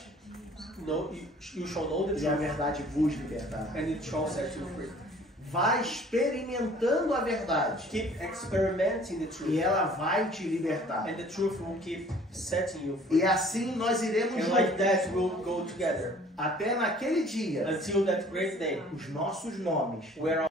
"No, you shall know the e a truth, verdade vos libertará. and it shall set you free." Vai experimentando a verdade, Keep experimenting the e truth, ela vai te libertar. and the truth will keep setting you free. E assim nós iremos And like juntos, that, we'll go together até naquele dia, until that great day os nossos nomes where